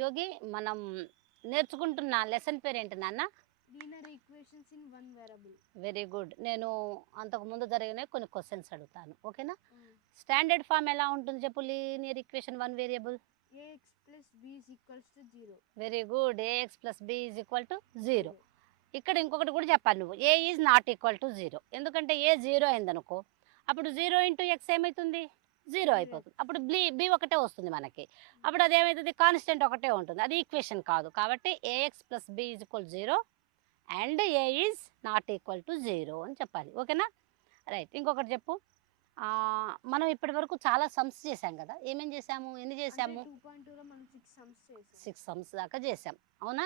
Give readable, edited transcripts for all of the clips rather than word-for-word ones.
యోగి మనం నేర్చుకుంటున్న లెసన్ పేరు ఏంటి నాన్న? Linear equations in one variable. Very good. నేను అంతకుముందు జరిగిన కొన్ని క్వశ్చన్స్ అడుగుతాను, ఓకేనా? స్టాండర్డ్ ఫామ్ ఎలా ఉంటుంది చెప్పు? Linear equation one variable. ax plus b is equals to 0. Very good. ax plus b is equal to 0. ఇక్కడ ఇంకొకటి కూడా చెప్పాలి నువ్వు, ఏ ఈజ్ నాట్ ఈక్వల్ టు 0. ఎందుకంటే ఏ 0 అయిందనుకో, అప్పుడు 0 ఇంటూ ఎక్స్ ఏమవుతుంది? 0 అయిపోతుంది. అప్పుడు బి ఒకటే వస్తుంది మనకి. అప్పుడు అది ఏమవుతుంది? కాన్స్టెంట్ ఒకటే ఉంటుంది, అది ఈక్వేషన్ కాదు. కాబట్టి a x plus b is equal 0 and a is not equal to 0 అని చెప్పాలి, ఓకేనా? రైట్. ఇంకొకటి చెప్పు. మనం ఇప్పటి వరకు చాలా సమ్స్ చేసాం కదా, ఏమేం చేసాము, ఎన్ని చేసాము? 2.2 లో మనం 6 sums చేసాం. 6 సమ్స్ దాకా చేసాం, అవునా?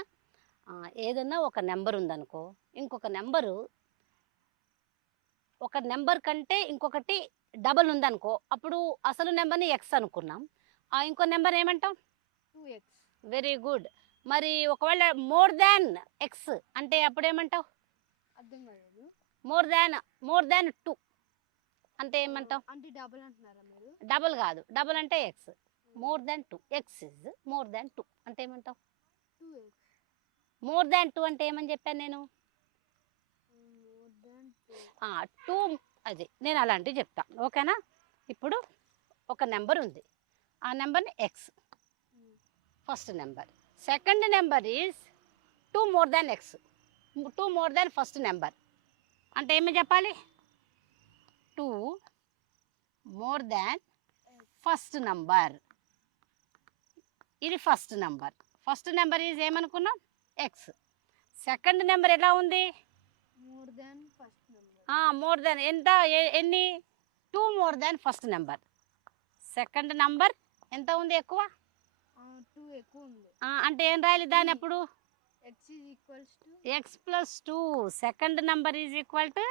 ఏదన్నా ఒక నెంబర్ ఉందనుకో, ఇంకొక నెంబరు ఒక నెంబర్ కంటే ఇంకొకటి డబల్ ఉందనుకో, అప్పుడు అసలు నెంబర్ని ఎక్స్ అనుకున్నాం, ఇంకో నెంబర్ ఏమంటాం? 2x. Very good. మరి ఒకవేళ మోర్ దాన్ ఎక్స్ అంటే అప్పుడు ఏమంటావు? అర్థం కాలేదు. మోర్ దాన్ 2 అంటే ఏమంటావు? అంటే డబుల్ అంటున్నారా మీరు? డబుల్ కాదు, డబుల్ అంటే X. More than 2, X is more than 2 అంటే ఏమంటావు? 2x. మోర్ దాన్ 2 అంటే ఏమని చెప్పాను నేను? More than 2. 2. అది నేను అలాంటివి చెప్తాను, ఓకేనా? ఇప్పుడు ఒక నెంబర్ ఉంది, ఆ నెంబర్ని x first number. Second number is 2 more than x, 2 more than first number అంటే ఏమని చెప్పాలి? 2 మోర్ దాన్ ఫస్ట్ నంబర్. ఇది first number. First number is ఏమనుకున్నాం? ఎక్స్. సెకండ్ నెంబర్ ఎలా ఉంది? More than first number. More than ఎంత? ఎన్ని? 2 more than first number. Second number ఎంత ఉంది? ఎక్కువ. 2 ఎక్కువ ఉంది. అంటే ఏం రాయాలి దాని అప్పుడు? x is equals to x plus 2. Second number is equal to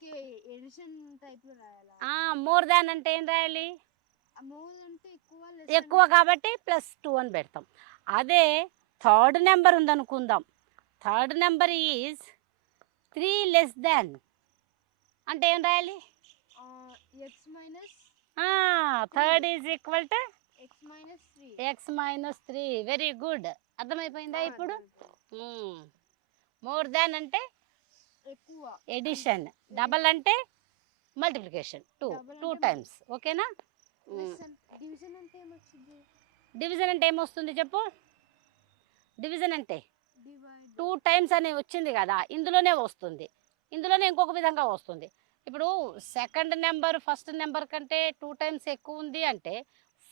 k. Addition type లో రాయాలా? మోర్ దాన్ అంటే ఏం రాయాలి? మోర్ అంటే ఎక్కువ, ఎక్కువ కాబట్టి ప్లస్ 2 అని పెడతాం. అదే థర్డ్ నెంబర్ ఉందనుకుందాం, third number is 3 less than అంటే ఏం రాయాలి? x minus third is equal to x minus 3. X minus 3. Very good. అర్థమైపోయిందా ఇప్పుడు? మోర్ దాన్ అంటే ఎక్కువ, ఎడిషన్, డబల్ అంటే మల్టిప్లికేషన్, 2 టైమ్స్, ఓకేనా? డివిజన్ అంటే ఏమొచ్చింది? డివిజన్ అంటే ఏమొస్తుంది చెప్పు? డివిజన్ అంటే డివైడ్ 2 టైమ్స్ అని వచ్చింది కదా, ఇందులోనే వస్తుంది, ఇందులోనే ఇంకొక విధంగా వస్తుంది. ఇప్పుడు సెకండ్ నెంబర్ ఫస్ట్ నెంబర్ కంటే 2 టైమ్స్ ఎక్కువ ఉంది అంటే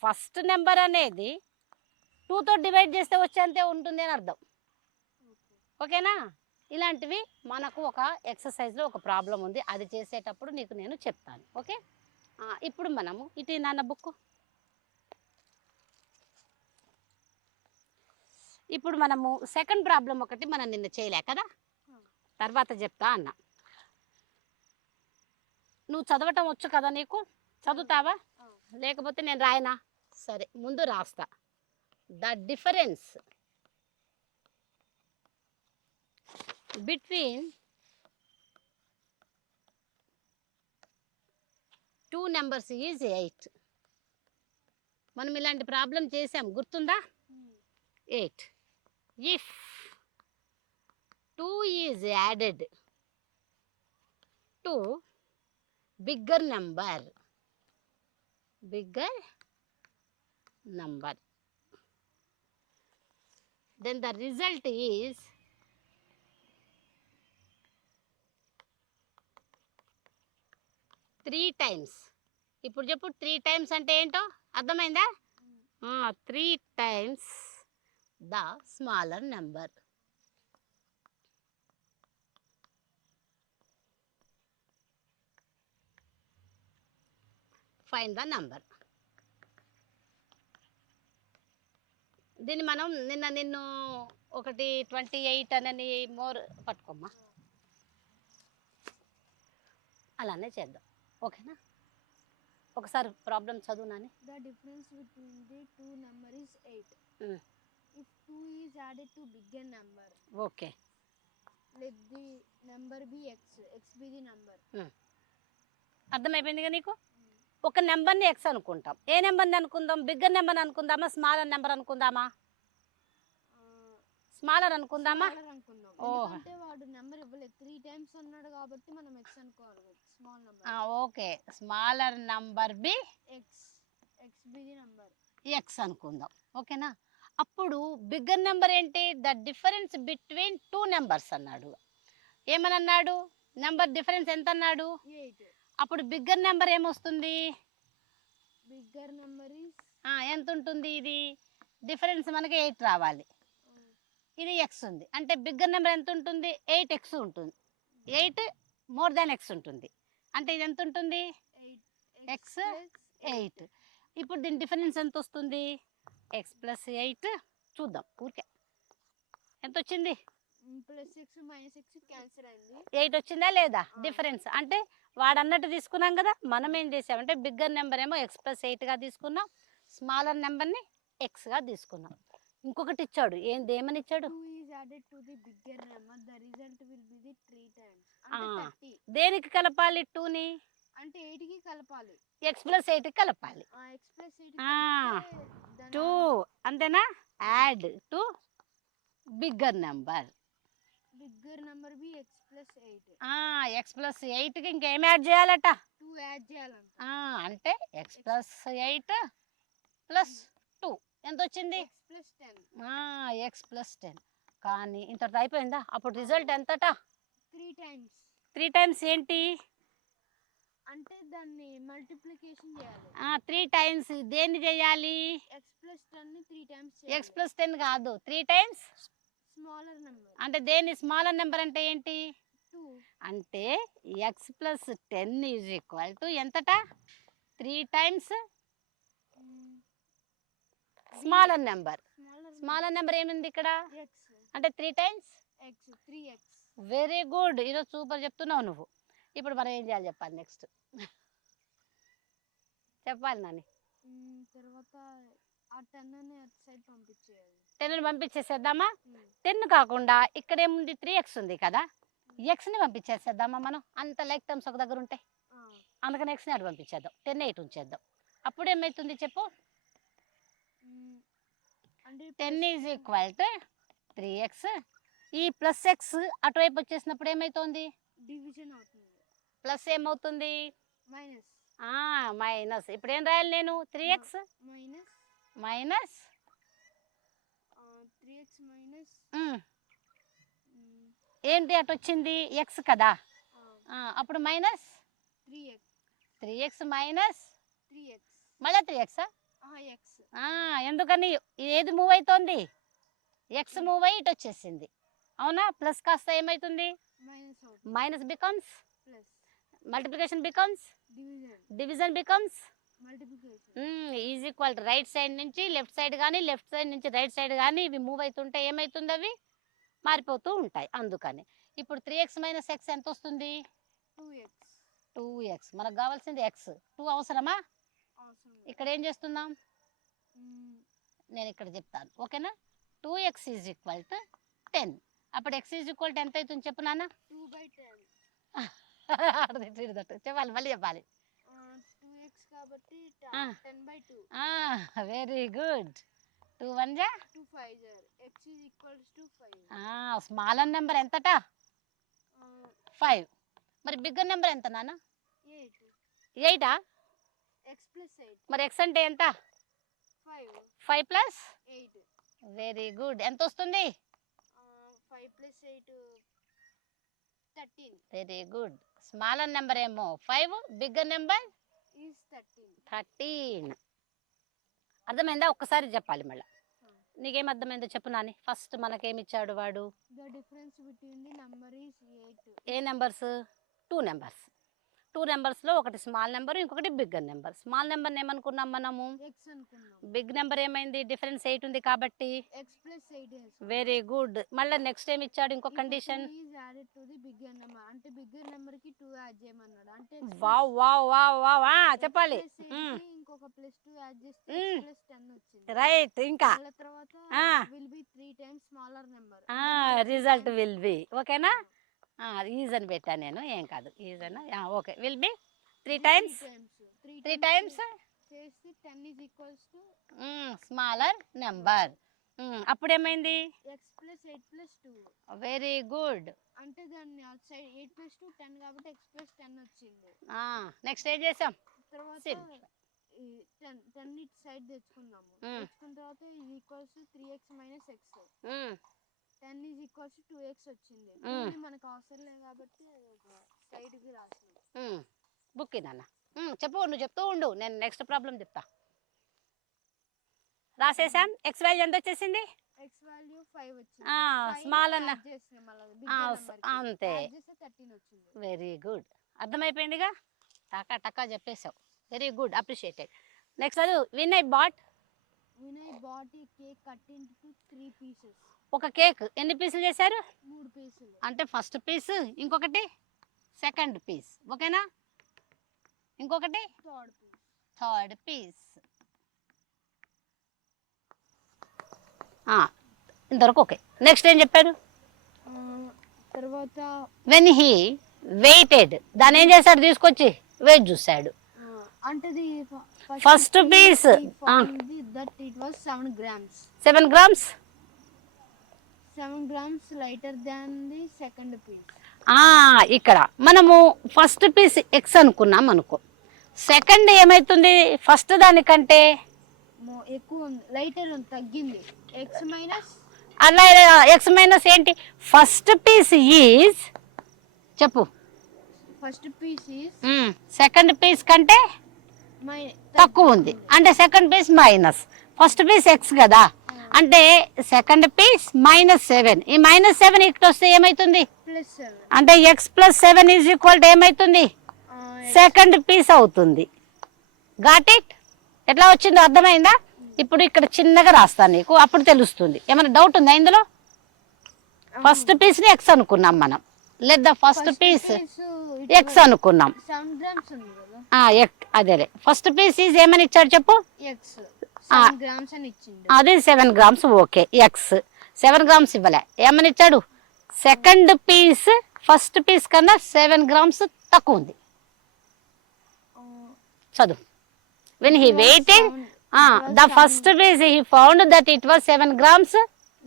ఫస్ట్ నెంబర్ అనేది 2తో డివైడ్ చేస్తే వచ్చేంతే ఉంటుంది అని అర్థం, ఓకేనా? ఇలాంటివి మనకు ఒక ఎక్సర్సైజ్లో ఒక ప్రాబ్లం ఉంది, అది చేసేటప్పుడు నీకు నేను చెప్తాను, ఓకే? ఇప్పుడు మనము ఇటు నాన్న బుక్. ఇప్పుడు మనము సెకండ్ ప్రాబ్లం ఒకటి మనం నిన్న చేయలే కదా, తర్వాత చెప్తా అన్న. నువ్వు చదవటం వచ్చు కదా నీకు? చదువుతావా? లేకపోతే నేను రాయనా? సరే, ముందు రాస్తా. The difference between 2 numbers is 8. మనం ఇలాంటి ప్రాబ్లం చేసాం, గుర్తుందా? 8. If 2 is added to bigger number, then the result is 3 times. ఇప్పుడు చెప్పు 3 times అంటే ఏంటో అర్థమైందా? 3 times the smaller number. Find the number. దీన్ని మనం నిన్ను ఒకటి 28 అని మోర్ పట్టుకోమ్మా, అలానే చేద్దాం, ఓకేనా? ఒకసారి ప్రాబ్లం చదువు Nani. The difference between the two number is 8. If 2 is added to bigger number, okay, let the number be x be the number. అర్థమైపోయిందిగా నీకు? ఒక నెంబర్ని ఎక్స్ అనుకుంటాం, ఏ నెంబర్ని అనుకుందాం? బిగ్గర్ నెంబర్ అనుకుందామా, స్మాలర్ నెంబర్ అనుకుందామా? స్మాలర్ అనుకుందామా? Smaller అనుకుందాం. ఓహ్. ఎందుకంటే వాడు నెంబర్ ఇవ్వలేదు 3 టైమ్స్ అన్నాడు కాబట్టి మనం ఎక్స్ అనుకోవాలి small number. Okay, smaller number be x be the number. X అనుకుందాం. ఓకేనా? అప్పుడు బిగ్గర్ నెంబర్ ఏంటి? The difference between two numbers అన్నాడు. ఏమని అన్నాడు? నెంబర్ డిఫరెన్స్ ఎంత అన్నాడు? 8. అప్పుడు బిగ్గర్ నెంబర్ ఏమొస్తుంది? బిగ్గర్ నెంబర్ ఈస్ ఎంత ఉంటుంది? ఇది డిఫరెన్స్ మనకి 8 రావాలి. ఇది ఎక్స్ ఉంది అంటే బిగ్గర్ నెంబర్ ఎంత ఉంటుంది? 8x ఉంటుంది. 8 మోర్ దాన్ ఎక్స్ ఉంటుంది. అంటే ఇది ఎంత ఉంటుంది? 8 ఎక్స్ 8. ఇప్పుడు దీని డిఫరెన్స్ ఎంత వస్తుంది? ఎక్స్ ప్లస్ 8 చూద్దాం ఊరికే ఎంత వచ్చింది? Plus X minus X cancel అయింది. 8 వచ్చిందా లేదా? డిఫరెన్స్ అంటే వాడు అన్నట్టు తీసుకున్నాం కదా. మనం ఏం చేసామంటే బిగ్గర్ నెంబర్ ఏమో ఎక్స్ ప్లస్ 8గా తీసుకున్నాం, స్మాలర్ నెంబర్ని ఎక్స్గా తీసుకున్నాం. ఇంకొకటి ఇచ్చాడు. ఏమని ఇచ్చాడు? 2 is added to the bigger number, the result will be the 3 times. అంటే 30. దేనికి కలపాలి 2ని? అంటే 8 కి కలపాలి. ఎక్స్ ప్లస్ 8కి కలపాలి. ఎక్స్ ప్లస్ 8 2 అంతేనా? Add to bigger number. Bigger number be x plus 8. X plus 8కి ఇంకేం యాడ్ చేయాలట? 2 యాడ్ చేయాలంట. అంటే ఎక్స్ ప్లస్ 8 ప్లస్ 2 ఎంత వచ్చింది? X plus 10. X plus 10. కానీ ఇంతటితో అయిపోయిందా? అప్పుడు రిజల్ట్ ఎంతట? 3 టైమ్స్. 3 టైమ్స్ ఏంటి? అంటే దాన్ని మల్టిప్లికేషన్ చేయాలి. 3 టైమ్స్ దేన్ని చేయాలి? ఎక్స్ ప్లస్ 10 ని 3 టైమ్స్ ఎక్స్ ప్లస్ 10 కాదు, 3 టైమ్స్ స్మాలర్ నెంబర్. అంటే దేని స్మాలర్ నెంబర్ అంటే ఏంటి? 2. అంటే x plus 10 is equal to ఎంతట? 3 times smaller number. Smaller number ఏముంది ఇక్కడ? ఎక్స్. అంటే 3 times x 3x. Very good. ఈరోజు సూపర్ చెప్తున్నావు నువ్వు. ఇప్పుడు మనం ఏం చేయాలి చెప్పాలి? నెక్స్ట్ చెప్పాలి నాని. తర్వాత ఆ 10 ని అటు సైడ్ పంపించేయాలి. 10ని పంపించేసేద్దామా? 10 కాకుండా ఇక్కడ ఏముంది? 3x ఉంది కదా, ఎక్స్ని పంపించేసేద్దామా మనం? అంత లైక్ టర్మ్స్ ఒక దగ్గర ఉంటాయి, అందుకని ఎక్స్ని అటు పంపించేద్దాం. 10 8 ఉంచేద్దాం. అప్పుడు ఏమవుతుంది చెప్పు? అంటే 10 ఈజ్ ఈక్వల్ టు 3x. ఈ ప్లస్ ఎక్స్ అటువైపు వచ్చేసినప్పుడు ఏమవుతుంది? డివిజన్ అవుతుంది. ప్లస్ ఏమవుతుంది? మైనస్. మైనస్. ఇప్పుడు ఏం రాయాలి నేను? 3x minus minus 3x minus ఏంటి అటు వచ్చింది? ఎక్స్ కదా. అప్పుడు minus 3x. 3x minus 3x. మళ్ళీ 3x. ఎక్స్. ఎందుకని? ఏది మూవ్ అవుతోంది? ఎక్స్ మూవ్ అయ్యి ఇటు వచ్చేసింది, అవునా? ప్లస్ కాస్త ఏమవుతుంది? మైనస్ అవుతుంది. Minus becomes plus. Multiplication becomes division. Division becomes multiplication. Is equal to right side నుంచి లెఫ్ట్ సైడ్ కానీ లెఫ్ట్ సైడ్ నుంచి రైట్ సైడ్ కానీ ఇవి మూవ్ అవుతుంటే ఏమవుతుంది? అవి మారిపోతూ ఉంటాయి. అందుకని ఇప్పుడు 3x మైనస్ ఎక్స్ ఎంత వస్తుంది? 2x. 2x. మనకు కావాల్సింది ఎక్స్. 2 అవసరమా? అవసరం. ఇక్కడ ఏం చేస్తున్నాం? నేను ఇక్కడ చెప్తాను, ఓకేనా? 2x is equal to 10. అప్పుడు x ఈజ్ ఈక్వల్ టు ఎంత అవుతుంది చెప్పు నాన్న? 2/10. చెప్పాలి, మళ్ళీ చెప్పాలి. 2x కాబట్టి 10/2. Very good. 2 1 జా 2 5 x is equals to 5. Smaller number ఎంతట? 5. మరి బిగ్గర్ నెంబర్ ఎంత నాన్న? 8. 8. x plus 8. మరి x అంటే ఎంత? 5. 5 ప్లస్ 8. Very good. ఎంత వస్తుంది? 5 plus 8 13. Very good. Smaller number ఏమో 5, బిగ్గర్ నెంబర్ is 13. 13. అర్థమైందా? ఒక్కసారి చెప్పాలి మళ్ళీ. నీకేం అర్థమైందో చెప్పు నాని. ఫస్ట్ మనకేమి ఇచ్చాడు వాడు? The difference between the number is 8. A numbers? 2 numbers. 2 నెంబర్స్లో ఒకటి స్మాల్ నెంబర్, ఇంకొకటి బిగ్గర్ నెంబర్. స్మాల్ నెంబర్ ఏమనుకున్నాం మనము? x అనుకున్నాం. బిగ్ నెంబర్ ఏమైంది? డిఫరెన్స్ 8 ఉంది కాబట్టి x plus 8 is. Very good. మళ్ళీ నెక్స్ట్ ఏమి ఇచ్చాడు? ఇంకో condition. is added to the bigger number. అంటే బిగ్గర్ నెంబర్ కి 2 యాడ్ చేయమన్నాడు. అంటే వావ్ వావ్ వావ్ వావ్. చెప్పాలి. ఇంకొక ప్లస్ 2 యాడ్ చేస్తే x plus 10 వచ్చింది. రైట్. ఇంకా మళ్ళీ తర్వాత will be 3 times smaller number. Result will be. ఓకేనా? ఈజ్ అని పెట్టాను నేను, ఏం కాదు. ఈజ్ అన్న okay. Will be 3 times. 3 times చేస్తే 10 is equals to smaller number. అప్పుడు ఏమైంది? x plus 8 plus 2. Very good. అంటే దాన్ని అటు సైడ్ 8 plus 2 10 కాబట్టి x plus 10 వచ్చింది. నెక్స్ట్ ఏం చేసాం? తర్వాత Simple. 10 ఇటు సైడ్ తెచ్చుకున్నాము. తెచ్చుకున్న తర్వాత ఇది equals 3x minus x. 10 is equals 2x వచ్చింది. 2 మనకు అవసరం లేదు కాబట్టి ఒక సైడ్కి రాసినాం. బుక్ నాన్న చెప్పు, నువ్వు చెప్తూ ఉండు, నేను నెక్స్ట్ ప్రాబ్లం చెప్తా. రాసేసాం. ఎక్స్ వాల్యూ ఎంత వచ్చేసింది? x వాల్యూ 5 వచ్చింది. స్మాల్ అన్న అంతే. 13 వచ్చింది. వెరీ గుడ్, అర్థమైపోయిందిగా, టకా టకా చెప్పేసావు. Very good, appreciated. నెక్స్ట్ అది Vinay bought a cake cut into 3 pieces. ఒక కేక్ ఎన్ని పీసులు చేశారు? 3 పీసులు. అంటే ఫస్ట్ పీస్, ఇంకొకటి సెకండ్ పీస్, ఓకేనా? ఇంకొకటి థర్డ్ పీస్. ఇంతవరకు ఓకే. నెక్స్ట్ ఏం చెప్పారు? తర్వాత వెన్ హీ వెయిటెడ్, దాన్ని ఏం చేశాడు? తీసుకొచ్చి వెయిట్ చూసాడు. అంటే first piece that it was 7 grams. 7 grams. 7 grams lighter than the second piece. ఇక్కడ మనము ఫస్ట్ పీస్ ఎక్స్ అనుకున్నాం అనుకో, సెకండ్ ఏమైతుంది? ఫస్ట్ దానికంటే ఎక్కువ ఉంది, లైటర్ తగ్గింది. ఎక్స్ మైనస్ అలా ఎక్స్ మైనస్ ఏంటి? ఫస్ట్ పీస్ ఈజ్ చెప్పు. First piece is second piece కంటే తక్కువ ఉంది, అంటే second piece minus. First piece x కదా, అంటే సెకండ్ పీస్ -7. ఈ -7 ఇక్కడ వస్తే ఏమైతుంది? అంటే x plus 7 is equal to ఏమైతుంది? సెకండ్ పీస్ అవుతుంది. Got it? ఎట్లా వచ్చిందో అర్థమైందా? ఇప్పుడు ఇక్కడ చిన్నగా రాస్తాను నీకు, అప్పుడు తెలుస్తుంది. ఏమైనా డౌట్ ఉందా ఇందులో? ఫస్ట్ పీస్ ని ఎక్స్ అనుకున్నాం మనం, లేదా ఫస్ట్ పీస్ ఎక్స్ అనుకున్నాం. అదేలే, ఫస్ట్ పీస్ ఈజ్ ఏమని ఇచ్చాడు చెప్పు? అది 7 grams. ఓకే, ఎక్స్ 7 grams ఇవ్వలే, ఏమని ఇచ్చాడు? సెకండ్ పీస్ ఫస్ట్ పీస్ కన్నా 7 grams తక్కువ ఉంది. చదువు. When he weighted the first piece he found that it was 7 grams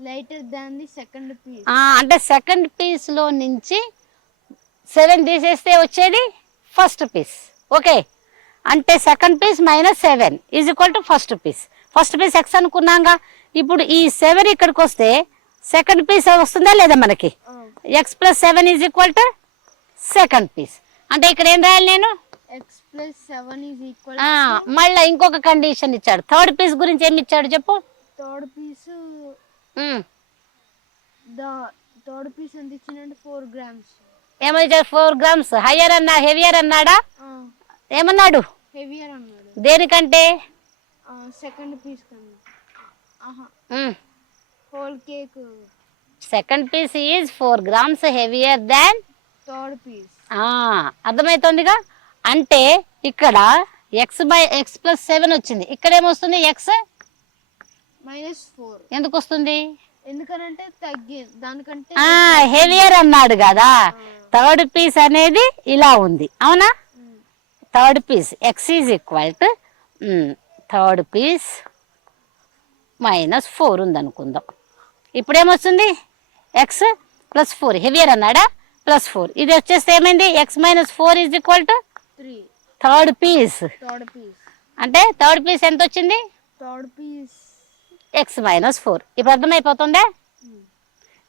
lighter than the second piece. అంటే సెకండ్ పీస్ లో నుంచి 7 తీసేస్తే వచ్చేది ఫస్ట్ పీస్. ఓకే, అంటే second piece -7 is equal to first piece. First piece x అనుకున్నాగా. ఇప్పుడు ఈ 7 ఇక్కడికి వస్తే సెకండ్ పీస్ వస్తుందా లేదా మనకి? X plus 7 is equal to second piece. అంటే ఇక్కడ ఏం రాయాలి నేను? x plus 7 is equal మళ్ళీ ఇంకొక కండిషన్ ఇచ్చాడు. థర్డ్ పీస్ గురించి ఏమి ఇచ్చాడు చెప్పు? థర్డ్ పీస్ ఎంత ఇచ్చిందంటే 4 grams. ఏమని ఇచ్చాడు? 4 grams. హయ్యర్ అన్నా హెవియర్ అన్నాడా? ఏమన్నాడు? హెవియర్ అన్నాడు. దేనికంటే? సెకండ్ పీస్ కన్నా. Whole cake second piece is 4 grams heavier than third piece. అర్థమవుతుందిగా. అంటే ఇక్కడ x ప్లస్ 7 వచ్చింది, ఇక్కడ ఏమొస్తుంది? ఎక్స్ -4. ఎందుకు వస్తుంది? ఎందుకనంటే దానికంటే హెవియర్ అన్నాడు కదా. థర్డ్ పీస్ అనేది ఇలా ఉంది, అవునా? Third piece x is equal to third piece -4 ఉంది అనుకుందాం. ఇప్పుడు ఏమొస్తుంది? ఎక్స్ ప్లస్ 4, హెవియర్ అన్నాడా? +4. ఇది వచ్చేస్తే ఏమైంది? x -4 is equal to 3. Third piece. అంటే థర్డ్ పీస్ ఎంత వచ్చింది? Third piece x -4. ఇప్పుడు అర్థమైపోతుందా?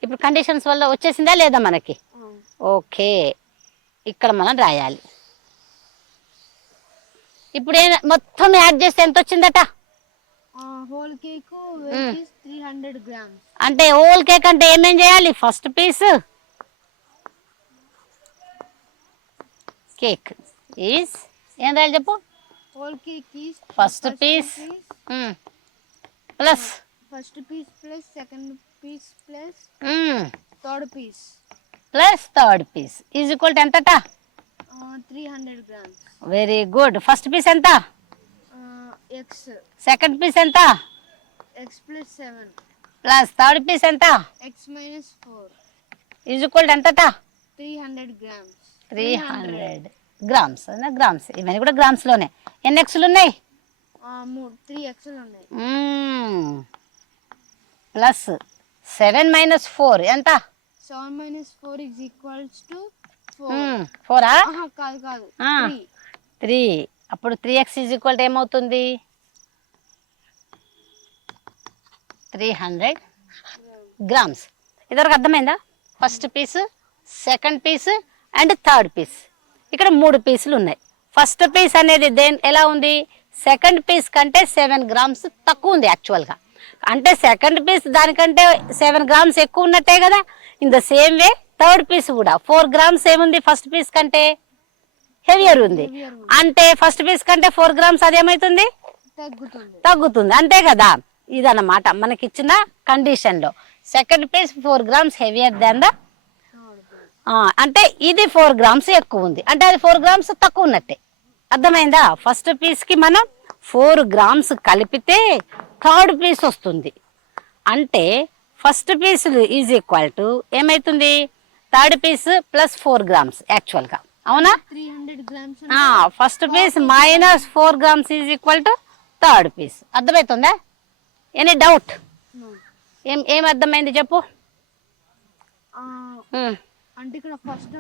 ఇప్పుడు కండిషన్స్ వల్ల వచ్చేసిందా లేదా మనకి? ఓకే, ఇక్కడ మనం రాయాలి. ఇప్పుడు మొత్తం యాడ్ చేస్తే ఎంత వచ్చిందట? Whole cake 300 grams. అంటే హోల్ కేక్ అంటే ఏమేం చేయాలి? ఫస్ట్ పీస్ కేక్ ఈజ్ ఏం రాయాలి చెప్పు? Whole cake is first piece plus first piece plus second piece plus third piece plus third piece is equal to ఎంతట? 300 grams. Very good. First piece ఎంత? X. Second piece ఎంత? X plus 7 plus third piece ఎంత? X -4 is equal to ఎంతట? 300 grams. 300 grams. Grams, ఇవన్నీ కూడా grams లోనే. ఎన్ని ఎక్స్లు ఉన్నాయి? 3 ఎక్స్లు ఉన్నాయి. ప్లస్ 7 మైనస్ 4 ఎంత? 7 minus 4 is equals to 4. 4ఆ? కాదు 3. 3. అప్పుడు 3x ఈజ్ ఈక్వల్ టు ఏమవుతుంది? 300 గ్రామ్స్. ఇదివరకు అర్థమైందా? First piece, second piece and third piece. ఇక్కడ 3 పీసులు ఉన్నాయి. ఫస్ట్ పీస్ అనేది ఎలా ఉంది? సెకండ్ పీస్ కంటే 7 గ్రామ్స్ తక్కువ ఉంది యాక్చువల్గా. అంటే సెకండ్ పీస్ దానికంటే 7 గ్రామ్స్ ఎక్కువ ఉన్నట్టే కదా. In the same way third piece కూడా 4 గ్రామ్స్ ఏముంది ఫస్ట్ పీస్ కంటే? హెవియర్ ఉంది. అంటే ఫస్ట్ పీస్ కంటే 4 గ్రామ్స్ అదేమవుతుంది? తగ్గుతుంది. అంతే కదా. ఇదన్నమాట మనకిచ్చిన కండిషన్లో. Second piece 4 grams heavier than the, అంటే ఇది 4 గ్రామ్స్ ఎక్కువ ఉంది, అంటే అది 4 గ్రామ్స్ తక్కువ ఉన్నట్టే. అర్థమైందా? ఫస్ట్ పీస్కి మనం 4 గ్రామ్స్ కలిపితే థర్డ్ పీస్ వస్తుంది. అంటే first piece is equal to ఏమవుతుంది? థర్డ్ పీస్ ప్లస్ 4 గ్రామ్స్ యాక్చువల్గా. అవునా? 300 grams. First piece minus 4 grams is equal to third piece. అర్థమవుతుందా? Any doubt? ఏం అర్థమైంది చెప్పు. అంటే ఇక్కడ ఫస్ట్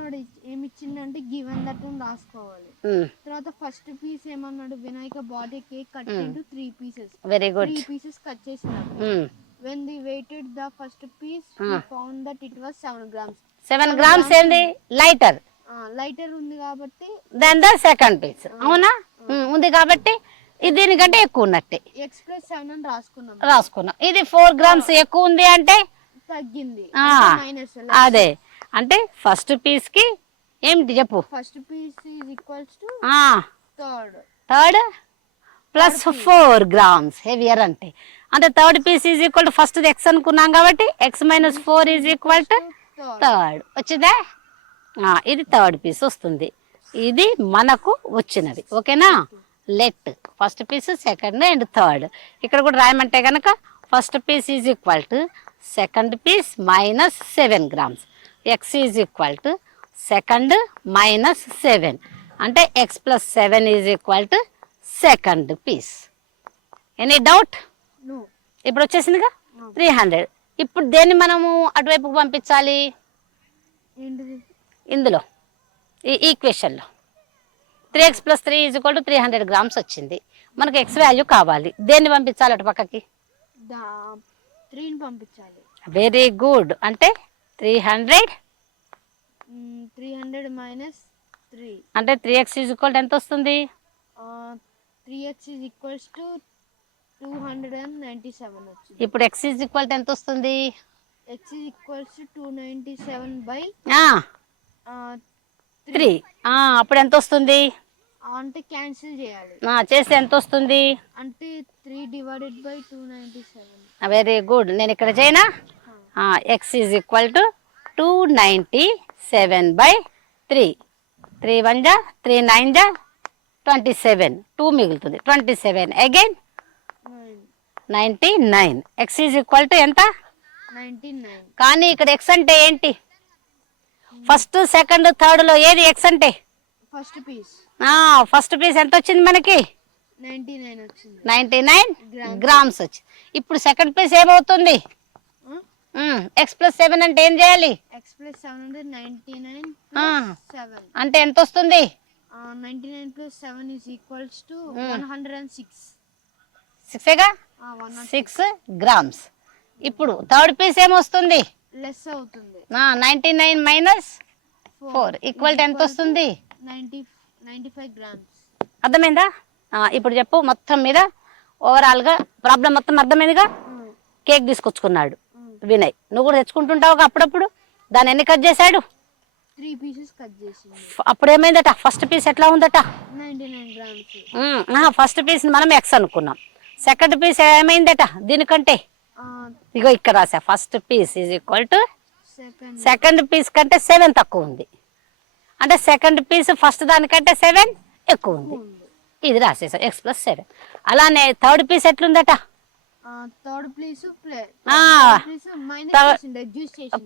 ఏమి ఇచ్చిందంటే గివెన్ దట్ రాసుకోవాలి. తర్వాత ఫస్ట్ పీస్ ఏమన్నాడు? Vinayaka body cake cut into 3 pieces. Very good. 3 pieces cut చేసినాడు. when they weighted the first piece we found that it was 7 grams. 7 grams ఏంది? లైటర్. లైటర్ ఉంది కాబట్టి దెన్ ద సెకండ్ పీస్. అవునా? ఉంది కాబట్టి ఇది దీనికంటే ఎక్కువ ఉన్నట్టే. x plus 7 అని రాసుకున్నాం. ఇది 4 గ్రామ్స్ ఎక్కువ ఉంది అంటే తగ్గింది. అదే అంటే ఫస్ట్ పీస్ కి ఏమిటి చెప్పు? First piece is equals to third plus 4 grams heavier. అంటే third piece is equal to first x అనుకున్నాం కాబట్టి x minus 4 is equal to third. వచ్చిందా? ఇది థర్డ్ పీస్ వస్తుంది. ఇది మనకు వచ్చినది. ఓకేనా? Let first piece, second and third. ఇక్కడ కూడా రాయమంటే కనుక first piece is equal to second piece minus 7 grams. X is equal to second minus 7 అంటే x plus 7 is equal to second piece. Any doubt? ఇప్పుడు వచ్చేసిందిగా 300. ఇప్పుడు దేన్ని మనము అటువైపుకు పంపించాలి? ఇందులో ఈ ఈక్వేషన్లో 3x plus 3 is equal to 300 grams వచ్చింది. మనకు ఎక్స్ వాల్యూ కావాలి. దేన్ని పంపించాలి అటు పక్కకి? 3ని పంపించాలి. Very good. అంటే 300 మైనస్ 3 అంటే 3x ఈజ్ ఈక్వల్ టు ఎంత వస్తుంది? 3x ఈజ్ ఈక్వల్స్ టు 297 వచ్చింది. ఇప్పుడు x ఈజ్ ఈక్వల్ టు ఎంత వస్తుంది? x is equals to 297 by 3. అప్పుడు ఎంత వస్తుంది? అంటే క్యాన్సిల్ చేయాలి. చేస్తే ఎంత వస్తుంది? అంటే 3 డివైడెడ్ బై 297. Very good. నేను ఇక్కడ చేయనా? x is equal to 297 by 3. 3 1 జా 3 9 జా 27. 2 మిగులుతుంది. 27 again 99. x is equal to ఎంత? 99. కానీ ఇక్కడ x అంటే ఏంటి? ఫస్ట్ సెకండ్ థర్డ్ లో ఏది x అంటే? First piece. ఫస్ట్ పీస్ ఎంత వచ్చింది మనకి? 99 వచ్చింది. 99 గ్రామ్స్ వచ్చింది. ఇప్పుడు సెకండ్ పీస్ ఏమవుతుంది? x ప్లస్ 7 అంటే ఏం చేయాలి? x ప్లస్ 7 అంటే 99 7 అంటే ఎంత వస్తుంది? 99 plus 7 is equals to 106. 6గా 6 grams. ఇప్పుడు థర్డ్ పీస్ ఏమొస్తుంది? లెస్ అవుతుంది. 99 మైనస్ 4 ఈక్వల్ టు ఎంత వస్తుంది? 95 గ్రామ్స్. అర్థమైందా? ఇప్పుడు చెప్పు. మొత్తం మీద ఓవరాల్గా ప్రాబ్లం మొత్తం అర్థమైందిగా. కేక్ తీసుకొచ్చుకున్నాడు వినయ్. నువ్వు కూడా తెచ్చుకుంటుంటావు అప్పుడప్పుడు. దాన్ని ఎన్ని కట్ చేశాడు? 3 పీసెస్ కట్ చేసింది. అప్పుడు ఏమైందట? ఫస్ట్ పీస్ ఎట్లా ఉందట? 99 గ్రామ్స్. ఫస్ట్ పీస్ మనం ఎక్స్ అనుకున్నాం. సెకండ్ పీస్ ఏమైందట దీనికంటే? ఇగో ఇక్కడ రాసా. First piece is equal to second piece కంటే 7 తక్కువ ఉంది. అంటే సెకండ్ పీస్ ఫస్ట్ దానికంటే 7 ఎక్కువ ఉంది. ఇది రాసేసాం x ప్లస్ 7. అలానే థర్డ్ పీస్ ఎట్లుందట? థర్డ్ ప్లేస్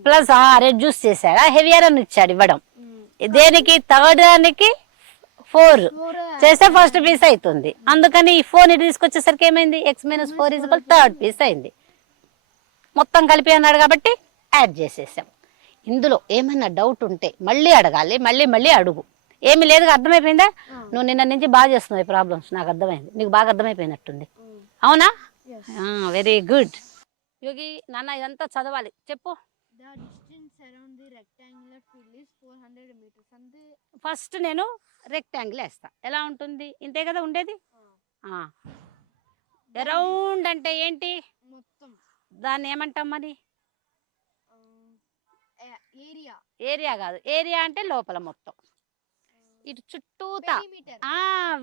ప్లస్ రెడ్యూస్ చేశాడు. హెవియర్ అని ఇచ్చాడు ఇవ్వడం. దేనికి? థర్డ్ దానికి 4 చేస్తే ఫస్ట్ పీస్ అవుతుంది. అందుకని ఈ 4 తీసుకొచ్చేసరికి ఏమైంది? x minus 4 is equal third piece అయింది. మొత్తం కలిపి అన్నాడు కాబట్టి యాడ్ చేసేసాం. ఇందులో ఏమైనా డౌట్ ఉంటే మళ్ళీ అడగాలి, మళ్ళీ మళ్ళీ అడుగు. ఏమి లేదుగా, అర్థమైపోయిందా? నువ్వు నిన్న నుంచి బాగా చేస్తున్నావు ఈ ప్రాబ్లమ్స్, నాకు అర్థమైంది. నీకు బాగా అర్థమైపోయినట్టుంది, అవునా? Very good. యోగి నాన్న ఇదంతా చదవాలి, చెప్పు. The distance around the rectangular field is 400 meters. అంటే ఫస్ట్ నేను రెక్టాంగిల్ వేస్తా. ఎలా ఉంటుంది? ఇంతే కదా ఉండేది. అరౌండ్ అంటే ఏంటి? మొత్తం దాన్ని ఏమంటాం మరి? ఏరియా. ఏరియా కాదు, ఏరియా అంటే లోపల మొత్తం, ఇటు చుట్టూతా. పెరిమీటర్.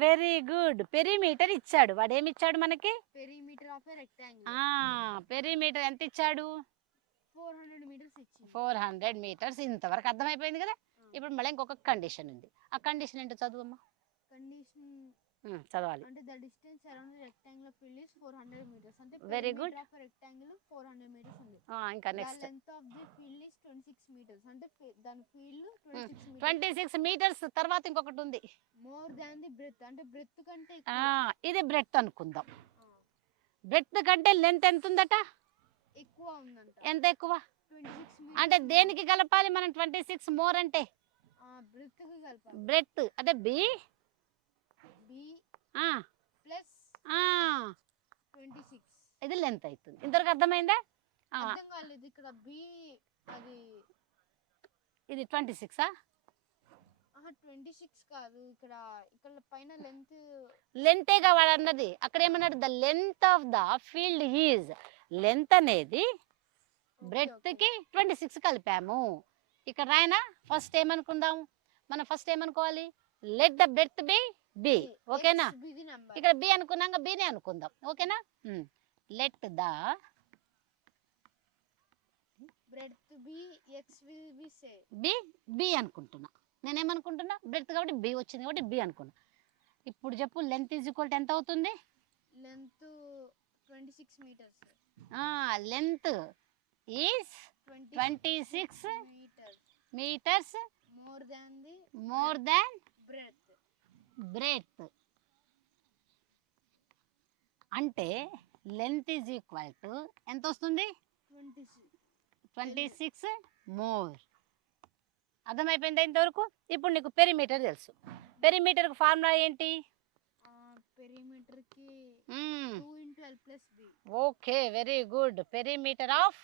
Very good. పెరిమీటర్ ఇచ్చాడు వాడు. ఏమి ఇచ్చాడు మనకి? Perimeter of a rectangle. Perimeter ఎంత ఇచ్చాడు? 400 meters ఇచ్చింది. 400 meters. ఇంతవరకు అర్థమైపోయింది కదా. ఇప్పుడు మళ్ళీ ఇంకొక కండిషన్ ఉంది. ఆ కండిషన్ ఏంటో చదువమ్మా. కండిషన్ చదవాలి. అంటే the distance around the rectangular field is 400 meters. అంటే Very good. perimeter of a rectangle 400 meters ఉంది. ఇంకా The next length of the field is 26 meters. అంటే దాని ఫీల్డ్ 26 meters. 26 meters. తర్వాత ఇంకొకటి ఉంది, more than the breadth. అంటే breadth కంటే ఇది బ్రెడ్త్ అనుకుందాం. బ్రెడ్త్ కంటే లెంత్ ఎంత ఉందట? ఎక్కువ ఉందంట. ఎంత ఎక్కువ? 26 meters. అంటే దేనికి కలపాలి మనం 26 మోర్ అంటే? breadth కి కలపాలి. బ్రెడ్త్ అంటే బి ప్లస్ 26. ఇది లెంత్ అవుతుంది. ఇంతవరకు అర్థమైందా? అర్థం కాలేదు. ఇక్కడ బి అది ఇది 26. 26 కాదు. ఇక్కడ ఇక్కడ పైన లెంత్ లెంతే కావాలి అన్నది. అక్కడ ఏమన్నాడు? The length of the field is. Length అనేది బ్రెడ్త్ కి 26 కలిపాము. ఇక్కడ రాయనా? ఫస్ట్ ఏమనుకుందాం మనం? ఫస్ట్ ఏమనుకోవాలి? Let the breadth B B. ఓకేనా? ఇక్కడ బి అనుకున్నాక బినే అనుకుందాం. ఓకేనా? Let the breadth B X will be say B B అనుకుంటున్నా. నేనేమనుకుంటున్నా? బ్రెడ్త్ కాబట్టి బి వచ్చింది కాబట్టి బి అనుకున్నా. ఇప్పుడు చెప్పు, లెంత్ ఈజ్ ఈక్వల్ టు ఎంత అవుతుంది? Length 26 meters. Length is 26 meters more than breadth. అంటే లెంత్ ఈజ్ ఈక్వల్ టు ఎంత వస్తుంది? 26 మోర్. అర్థమైపోయిందా ఇంతవరకు? ఇప్పుడు నీకు పెరిమీటర్ తెలుసు. పెరిమీటర్ ఫార్ములా ఏంటి? పెరిమీటర్ కి 2 into L plus B. Okay, very good. Perimeter of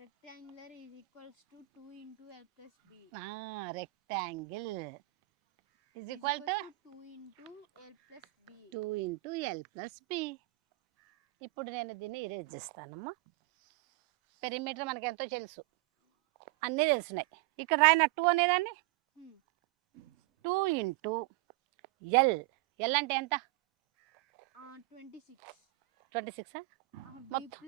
rectangular is equals to 2 into L plus B. Rectangle is equal to 2 into L plus B. 2 into L plus B. ఇప్పుడు నేను దీన్ని erase చేస్తానమ్మా. Perimeter మనకి ఎంతో తెలుసు, అన్నీ తెలుసున్నాయి. ఇక్కడ రాయన 2 అనేదాన్ని 2 into L. L అంటే ఎంత? 26. మొత్తం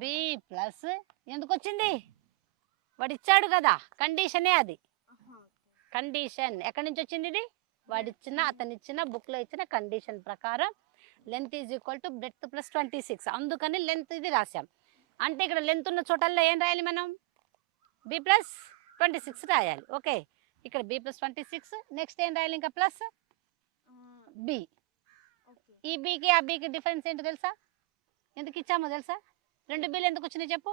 బి ప్లస్ ఎందుకు వచ్చింది? వాడు ఇచ్చాడు కదా, కండిషనే అది. కండిషన్ ఎక్కడి నుంచి వచ్చింది? ఇది వాడిచ్చిన, అతను ఇచ్చిన బుక్లో ఇచ్చిన కండిషన్ ప్రకారం length is equal to breadth plus 26. అందుకని లెంత్ ఇది రాసాం. అంటే ఇక్కడ లెంత్ ఉన్న చోటల్లో ఏం రాయాలి మనం? బి ప్లస్ 26 రాయాలి. ఓకే, ఇక్కడ బి ప్లస్ 26. నెక్స్ట్ ఏం రాయాలి? ఇంకా ప్లస్ బి. ఈ బీకి ఆ బీకి డిఫరెన్స్ ఏంటో తెలుసా? ఎందుకు ఇచ్చామో తెలుసా? 2 బీలు ఎందుకు వచ్చినాయి చెప్పు?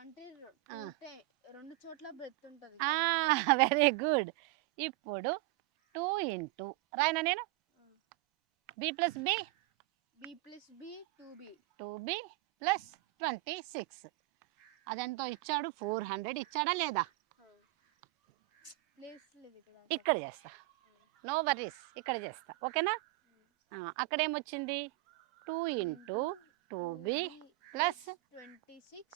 అంటే రెండు చోట్ల బ్రెడ్త్ ఉంటుంది. Very good. ఇప్పుడు 2 into రాయనా నేను? B plus B 2b plus 26. అదెంతో ఇచ్చాడు? 400 ఇచ్చాడా లేదా? ఇక్కడ చేస్తా, నో వరీస్, ఇక్కడ చేస్తా. ఓకేనా? అక్కడ ఏమొచ్చింది? 2 into 2b plus 26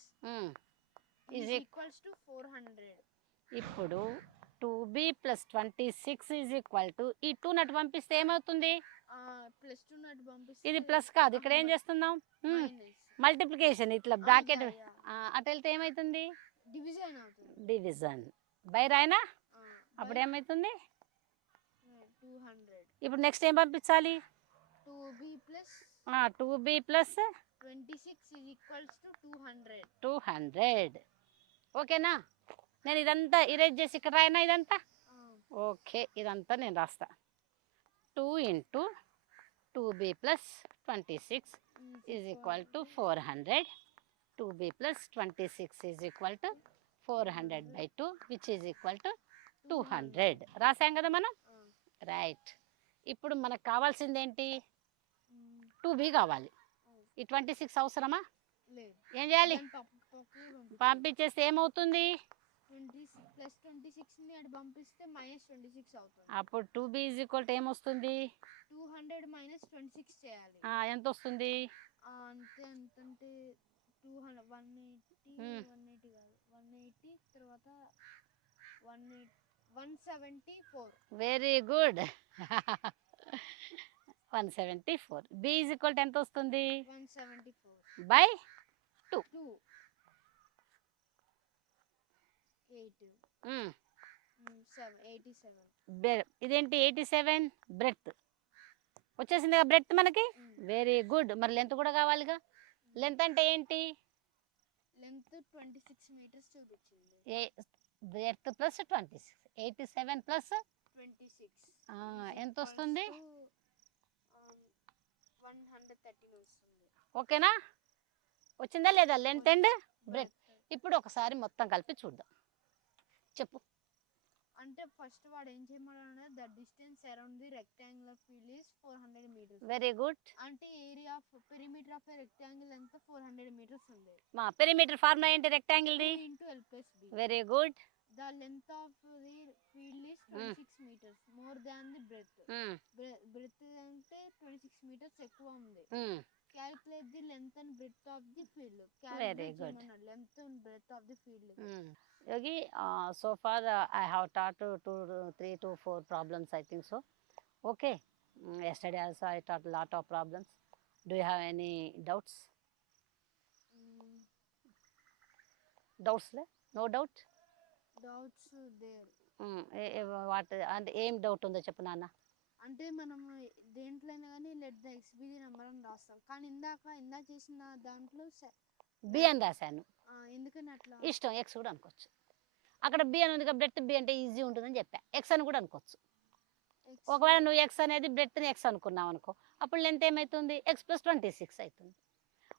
is equals to 400. ఇప్పుడు 2b plus 26 is equal to ఈ 2 నటు పంపిస్తే ఏమవుతుంది? ప్లస్ 2 నటు పంపిస్తే ఇది ప్లస్ కాదు, ఇక్కడ ఏం చేస్తున్నాం? మల్టిప్లికేషన్. ఇట్లా బ్రాకెట్ అటు వెళ్తే ఏమవుతుంది? డివిజన్ బై రాయనా? అప్పుడు ఏమవుతుంది? 200. ఇప్పుడు నెక్స్ట్ ఏం పంపించాలి? 2b plus 26 is equals to 200. ఓకేనా? నేను ఇదంతా ఇరేజ్ చేసి ఇక్కడ రాయనా ఇదంతా? ఓకే, ఇదంతా నేను రాస్తా. 2 into 2b plus 26 is equal to 400. 2b plus 26 is equal to 400 by 2, which is equal to 200. రాసాం కదా మనం, రైట్. ఇప్పుడు మనకు కావాల్సింది ఏంటి, 2b కావాలి. ఈ 26 అవసరమా, ఏం చేయాలి, పంపించేస్తే ఏమవుతుంది, పంపిస్తే -26 అవుతుంది. అప్పుడు 2b ఈజ్ ఈక్వల్ టు ఏమొస్తుంది, 200 - 26 చేయాలి. ఎంత వస్తుంది, అంతే ఎంతంటే 200 180 కాదు 180 తర్వాత 174. Very good. 174. b is equal to ఎంత వస్తుంది, 174 బై 2. 8 87. ఇదేంటి 87, బ్రెత్ వచ్చేసింది కదా, బ్రెత్ మనకి. Very good. మరి లెంత్ కూడా కావాలిగా. లెంత్ అంటే ఏంటి, లెంత్ 26 మీటర్స్ చూపించింది. బ్రెత్ ప్లస్ 26, 87 ప్లస్ 26 ఎంత వస్తుంది, 113 వస్తుంది. ఓకేనా, వచ్చిందా లేదా లెంత్ అండ్ బ్రెత్. ఇప్పుడు ఒకసారి మొత్తం కలిపి చూద్దాం, చెప్పు. అంటే ఫస్ట్ వాడు ఏం చేయమన్నాడు, the distance around the rectangular field is 400 meters. Very good. అంటే area of perimeter of a rectangle ఎంత 400 మీటర్స్ ఉంది. మా పెరిమీటర్ ఫార్ములా ఏంటి, రెక్టాంగిల్ ది, L + B. Very good. The length of the field is 26 meters more than the breadth. Breadth అంటే 26 meters ఎక్కువ ఉంది. Calculate the length and breadth of the field. Very good. Length and breadth of the field. Yogi, so far I have taught 3 to 4 problems, I think so. Okay. Yesterday also I taught a lot of problems. Do you have any doubts? Doubts? No doubt? Doubts there. What and ఏం doubt ఉందో చెప్పు నాన్న. అంటే మనం దేంట్లోనే కానీ let the X be the number అని రాస్తాం, కానీ ఇందాక చేసిన దాంట్లో బి అని రాశాను. ఎందుకని అట్లా, ఇష్టం, ఎక్స్ కూడా అనుకోవచ్చు. అక్కడ బి అని ఉంది కదా, బ్రెత్ బి అంటే ఈజీ ఉంటుందని చెప్పా, ఎక్స్ అని కూడా అనుకోవచ్చు. ఒకవేళ నువ్వు ఎక్స్ అనేది బ్రెత్ని ఎక్స్ అనుకున్నావు అనుకో, అప్పుడు లెంత్ ఏమవుతుంది, x + 26 అవుతుంది.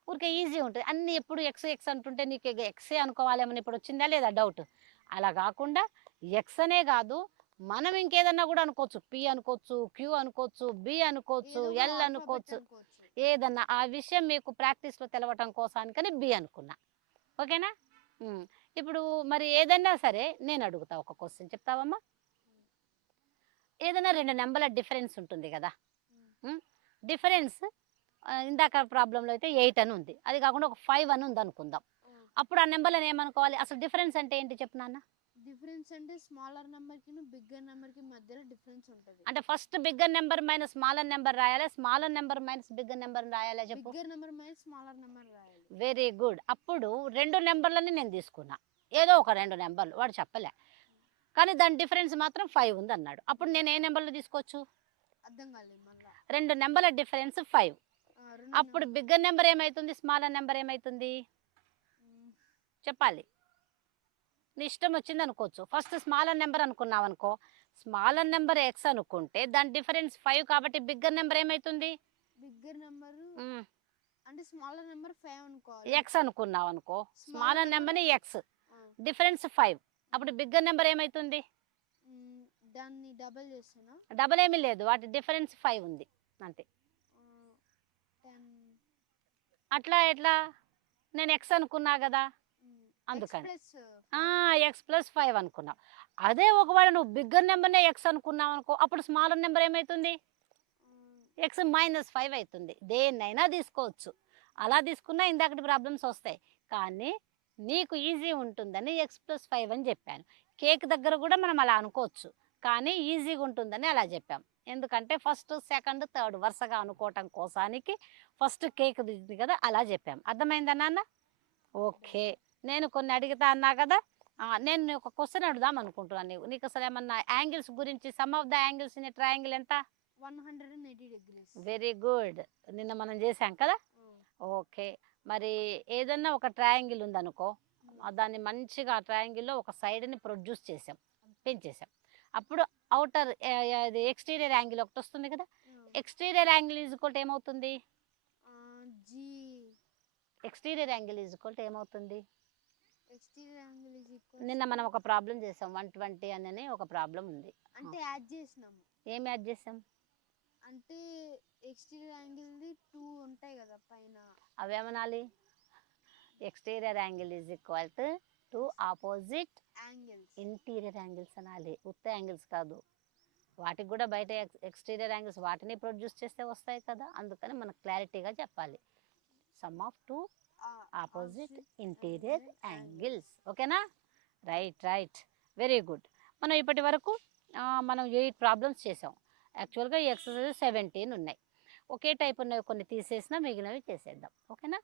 ఊరికే ఈజీ ఉంటుంది. అన్ని ఎప్పుడు ఎక్స్ ఎక్స్ అంటుంటే నీకు ఎక్సే అనుకోవాలేమని ఇప్పుడు వచ్చిందా లేదా డౌట్. అలా కాకుండా ఎక్స్ అనే కాదు, మనం ఇంకేదన్నా కూడా అనుకోవచ్చు, పి అనుకోవచ్చు, క్యూ అనుకోవచ్చు, బి అనుకోవచ్చు, ఎల్ అనుకోవచ్చు, ఏదన్నా. ఆ విషయం మీకు ప్రాక్టీస్లో తెలవటం కోసానికని బి అనుకున్నా. ఓకేనా. ఇప్పుడు మరి ఏదన్నా సరే నేను అడుగుతా, ఒక క్వశ్చన్ చెప్తావమ్మా. ఏదైనా 2 నెంబర్ల డిఫరెన్స్ ఉంటుంది కదా, డిఫరెన్స్ ఇందాక ప్రాబ్లంలో అయితే 8 అని ఉంది, అది కాకుండా ఒక 5 అని ఉంది అనుకుందాం. అప్పుడు ఆ నెంబర్లను ఏమనుకోవాలి, అసలు డిఫరెన్స్ అంటే ఏంటి చెప్పు నాన్న. డిఫరెన్స్ అంటే స్మాలర్ నెంబర్ కి బిగ్గర్ నెంబర్ కి మధ్యలో డిఫరెన్స్ ఉంటుంది. అంటే first bigger number minus smaller number రాయాలి, smaller number minus bigger number రాయాలి, చెప్పు. Bigger number minus smaller number రాయాలి. Very good. అప్పుడు 2 నెంబర్లని నేను తీసుకున్నా, ఏదో ఒక 2 నెంబర్లు వాడు చెప్పలే, కానీ దాని డిఫరెన్స్ మాత్రం 5 ఉంది అన్నాడు. అప్పుడు నేను ఏ నెంబర్లు తీసుకోవచ్చు, అర్థం కాలేదు మళ్ళీ. 2 నెంబర్ల డిఫరెన్స్ 5. అప్పుడు బిగ్గర్ నెంబర్ ఏమైతుంది, స్మాలర్ నెంబర్ ఏమైతుంది చెప్పాలి. నీ ఇష్టం వచ్చింది అనుకోవచ్చు. ఫస్ట్ స్మాలర్ నెంబర్ అనుకున్నావు అనుకో, స్మాలర్ నెంబర్ ఎక్స్ అనుకుంటే దాని డిఫరెన్స్ 5 కాబట్టి బిగ్గర్ నెంబర్ ఏమైతుంది, బిగ్గర్ నెంబర్ అంటే స్మాలర్ నెంబర్ 5 అనుకోవాలి. ఎక్స్ అనుకున్నావు అనుకో, స్మాలర్ నెంబర్ ని ఎక్స్, డిఫరెన్స్ 5, అప్పుడు బిగ్గర్ నెంబర్ ఏమైతుంది, దాన్ని డబుల్ చేస్తున్నా. డబుల్ ఏమీ లేదు, వాటి డిఫరెన్స్ 5 ఉంది అంతే. అట్లా ఎట్లా, నేను ఎక్స్ అనుకున్నా కదా అందుకని x + 5 అనుకున్నావు. అదే ఒకవేళ నువ్వు బిగ్గర్ నెంబర్నే ఎక్స్ అనుకున్నావు అనుకో, అప్పుడు స్మాలర్ నెంబర్ ఏమవుతుంది, x - 5 అవుతుంది. దేన్నైనా తీసుకోవచ్చు, అలా తీసుకున్నా ఇందాకటి ప్రాబ్లమ్స్ వస్తాయి, కానీ నీకు ఈజీ ఉంటుందని x + 5 అని చెప్పాను. కేక్ దగ్గర కూడా మనం అలా అనుకోవచ్చు, కానీ ఈజీగా ఉంటుందని అలా చెప్పాం. ఎందుకంటే ఫస్ట్ సెకండ్ థర్డ్ వరుసగా అనుకోవటం కోసానికి ఫస్ట్ కేక్ దిగింది కదా, అలా చెప్పాం. అర్థమైందా నాన్న. ఓకే, నేను కొన్ని అడుగుతా అన్నా కదా, నేను ఒక క్వశ్చన్ అడుగుదాం అనుకుంటున్నాను. నీకు అసలు ఏమన్నా యాంగిల్స్ గురించి, some of the angles in triangle ఎంత, 180 degrees. వెరీ గుడ్, నిన్న మనం చేసాం కదా. ఓకే, మరి ఏదన్నా ఒక ట్రయాంగిల్ ఉందనుకో, దాన్ని మంచిగా ఆ ట్రయాంగిల్లో ఒక సైడ్ని ప్రొడ్యూస్ చేసాం, పెంచేసాం. అప్పుడు అవుటర్ ఎక్స్టీరియర్ యాంగిల్ ఒకటి వస్తుంది కదా, ఎక్స్టీరియర్ యాంగిల్ ఈజ్ ఈక్వల్ ఏమవుతుంది, జీ exterior angle is equal to ఏమవుతుంది? ఎక్స్టీరియర్ యాంగిల్ ఈజ్ ఈక్వల్ నిన్న మనం ఒక ప్రాబ్లం చేసాం, 120 అని ఒక ప్రాబ్లం ఉంది. అంటే యాడ్ చేసినాము. ఏం యాడ్ చేసాం? అంటే ఎక్స్టీరియర్ యాంగిల్ ది 2 ఉంటాయి కదా పైన, అవేమనాలి? Exterior angle is equal to 2 opposite angles. Interior angles అనాలి, ఉత్త యాంగిల్స్ కాదు. వాటికి కూడా బయట ఎక్స్టీరియర్ యాంగిల్స్ వాటిని ప్రొడ్యూస్ చేస్తే వస్తాయి కదా, అందుకని మనకు క్లారిటీగా చెప్పాలి. Sum of 2 opposite interior angles. ఓకేనా? Right, very good. మనం ఇప్పటి వరకు మనం 8 ప్రాబ్లమ్స్ చేసాం. యాక్చువల్గా ఈ ఎక్సర్సైజ్ 17 ఉన్నాయి. ఒకే టైప్ ఉన్నవి కొన్ని తీసేసినా మిగిలినవి చేసేద్దాం. ఓకేనా?